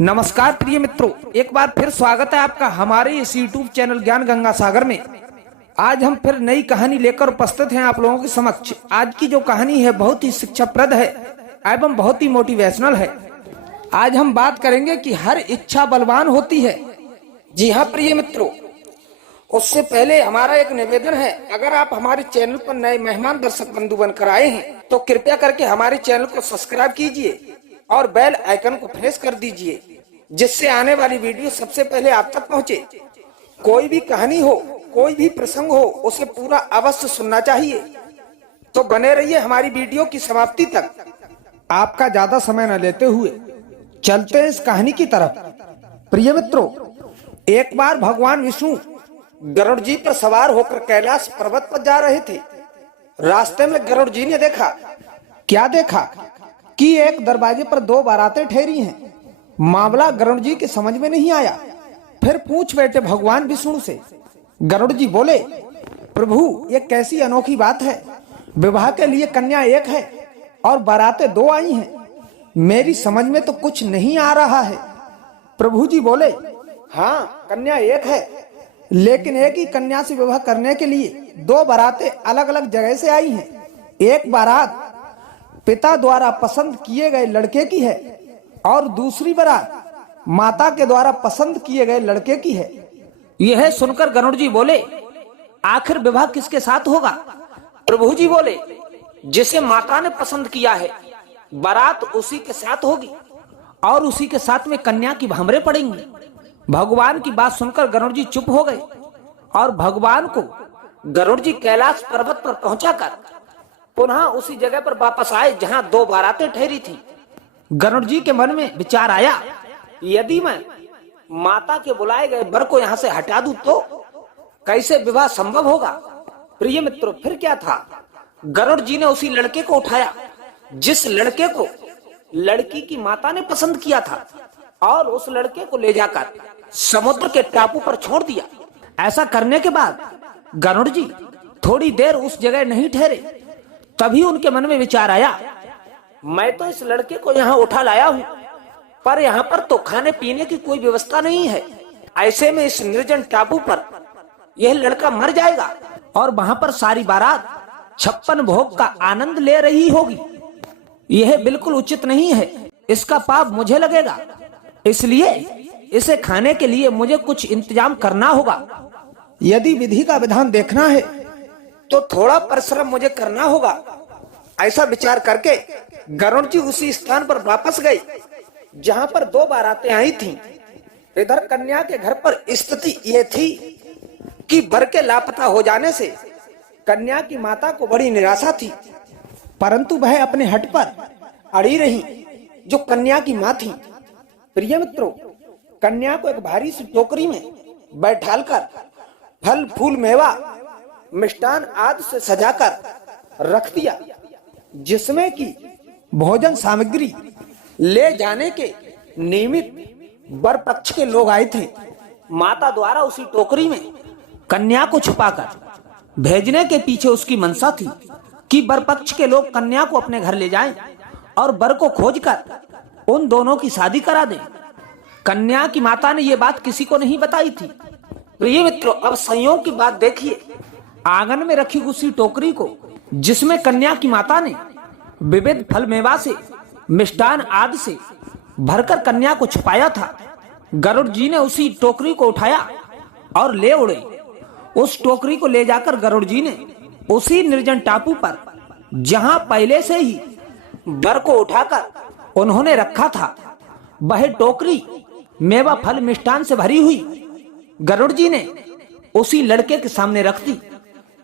नमस्कार प्रिय मित्रों, एक बार फिर स्वागत है आपका हमारे इस यूट्यूब चैनल ज्ञान गंगा सागर में। आज हम फिर नई कहानी लेकर उपस्थित हैं आप लोगों के समक्ष। आज की जो कहानी है बहुत ही शिक्षाप्रद है एवं बहुत ही मोटिवेशनल है। आज हम बात करेंगे कि हर इच्छा बलवान होती है। जी हाँ प्रिय मित्रों, उससे पहले हमारा एक निवेदन है, अगर आप हमारे चैनल पर नए मेहमान दर्शक बंधु बनकर आए हैं तो कृपया करके हमारे चैनल को सब्सक्राइब कीजिए और बेल आइकन को प्रेस कर दीजिए, जिससे आने वाली वीडियो सबसे पहले आप तक पहुंचे। कोई भी कहानी हो, कोई भी प्रसंग हो, उसे पूरा अवश्य सुनना चाहिए। तो बने रहिए हमारी वीडियो की समाप्ति तक। आपका ज्यादा समय न लेते हुए चलते हैं इस कहानी की तरफ। प्रिय मित्रों, एक बार भगवान विष्णु गरुड़ जी पर सवार होकर कैलाश पर्वत पर जा रहे थे। रास्ते में गरुड़ जी ने देखा, क्या देखा कि एक दरवाजे पर दो बारातें ठहरी हैं। मामला गरुड़ जी के समझ में नहीं आया। फिर पूछ बैठे भगवान विष्णु से। गरुड़ जी बोले, प्रभु ये कैसी अनोखी बात है, विवाह के लिए कन्या एक है और बारातें दो आई हैं। मेरी समझ में तो कुछ नहीं आ रहा है। प्रभु जी बोले, हाँ कन्या एक है, लेकिन एक ही कन्या से विवाह करने के लिए दो बारातें अलग अलग जगह से आई हैं। एक बारात पिता द्वारा पसंद किए गए लड़के की है और दूसरी बारात माता के द्वारा पसंद किए गए लड़के की है। यह सुनकर गरुड़ जी बोले, आखिर विवाह किसके साथ होगा? प्रभु जी बोले, जिसे माता ने पसंद किया है बारात उसी के साथ होगी और उसी के साथ में कन्या की भामरे पड़ेंगी। भगवान की बात सुनकर गरुड़ जी चुप हो गए और भगवान को गरुड़ जी कैलाश पर्वत पर पहुंचाकर पुनः उसी जगह पर वापस आए जहां दो बारातें ठहरी थी। गरुड़ जी के मन में विचार आया, यदि मैं माता के बुलाए गए वर को यहाँ से हटा दूं तो कैसे विवाह संभव होगा? प्रिय मित्रों, फिर क्या था, गरुड़ जी ने उसी लड़के को उठाया जिस लड़के को लड़की की माता ने पसंद किया था और उस लड़के को ले जाकर समुद्र के टापू पर छोड़ दिया। ऐसा करने के बाद गरुड़ जी थोड़ी देर उस जगह नहीं ठहरे। तभी उनके मन में विचार आया, मैं तो इस लड़के को यहाँ उठा लाया हूँ, पर यहाँ पर तो खाने पीने की कोई व्यवस्था नहीं है। ऐसे में इस निर्जन टापू पर यह लड़का मर जाएगा और वहां पर सारी बारात 56 भोग का आनंद ले रही होगी। यह बिल्कुल उचित नहीं है, इसका पाप मुझे लगेगा। इसलिए इसे खाने के लिए मुझे कुछ इंतजाम करना होगा। यदि विधि का विधान देखना है तो थोड़ा परिश्रम मुझे करना होगा। ऐसा विचार करके गरुड़ जी उसी स्थान पर वापस गए जहां पर दो बारातें आई थीं। इधर कन्या के घर पर स्थिति ये थी कि वर के लापता हो जाने से कन्या की माता को बड़ी निराशा थी, परंतु वह अपने हट पर अड़ी रही जो कन्या की मां थी। प्रिय मित्रों, कन्या को एक भारी सी टोकरी में बैठालकर फल फूल मेवा मिष्टान आदि से सजाकर रख दिया, जिसमें कि भोजन सामग्री ले जाने के नियमित वर पक्ष के लोग आए थे। माता द्वारा उसी टोकरी में कन्या को छुपाकर भेजने के पीछे उसकी मनसा थी कि वर पक्ष के लोग कन्या को अपने घर ले जाएं और वर को खोजकर उन दोनों की शादी करा दें। कन्या की माता ने ये बात किसी को नहीं बताई थी। प्रिय मित्रों, अब संयोग की बात देखिए, आंगन में रखी उसी टोकरी को जिसमें कन्या की माता ने विविध फल मेवा से मिष्टान आदि से भरकर कन्या को छुपाया था, गरुड़ जी ने उसी टोकरी को उठाया और ले उड़े। उस टोकरी को ले जाकर गरुड़ जी ने उसी निर्जन टापू पर जहां पहले से ही वर को उठाकर उन्होंने रखा था, वह टोकरी मेवा फल मिष्टान से भरी हुई गरुड़ जी ने उसी लड़के के सामने रख दी।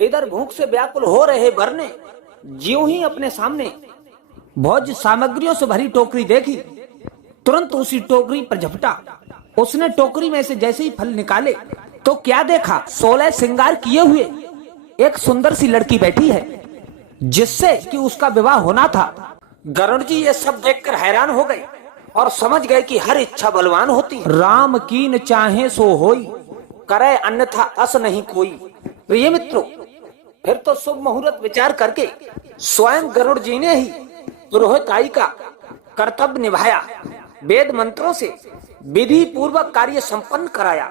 इधर भूख से व्याकुल हो रहे वर ने ज्यों ही अपने सामने भोज्य सामग्रियों से भरी टोकरी देखी, तुरंत उसी टोकरी पर झपटा। उसने टोकरी में से जैसे ही फल निकाले तो क्या देखा, 16 श्रृंगार किए हुए एक सुंदर सी लड़की बैठी है जिससे कि उसका विवाह होना था। गरुड़ जी ये सब देखकर हैरान हो गए और समझ गए कि हर इच्छा बलवान होती है। राम कीन चाहे सो होई, करे अन्यथा अस नहीं कोई। प्रिय मित्रों, फिर तो शुभ मुहूर्त विचार करके स्वयं गरुड़ जी ने ही पुरोहिताई का कर्तव्य निभाया वेद मंत्रों से विधि पूर्वक कार्य संपन्न कराया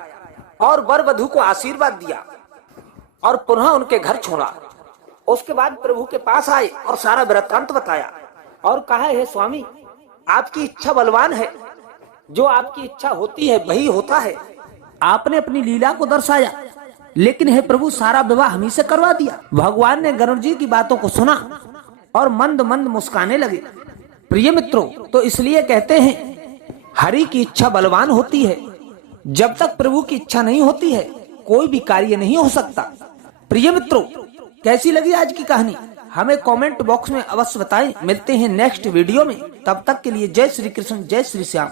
और वर वधू को आशीर्वाद दिया और पुनः उनके घर छोड़ा। उसके बाद प्रभु के पास आए और सारा वृत्तांत बताया और कहा, हे स्वामी, आपकी इच्छा बलवान है, जो आपकी इच्छा होती है वही होता है। आपने अपनी लीला को दर्शाया, लेकिन हे प्रभु, सारा विवाह हम ही से करवा दिया। भगवान ने गरुड़ जी की बातों को सुना और मंद मंद मुस्काने लगे। प्रिय मित्रों, तो इसलिए कहते हैं हरि की इच्छा बलवान होती है। जब तक प्रभु की इच्छा नहीं होती है कोई भी कार्य नहीं हो सकता। प्रिय मित्रों, कैसी लगी आज की कहानी हमें कमेंट बॉक्स में अवश्य बताएं। मिलते हैं नेक्स्ट वीडियो में, तब तक के लिए जय श्री कृष्ण, जय श्री श्याम।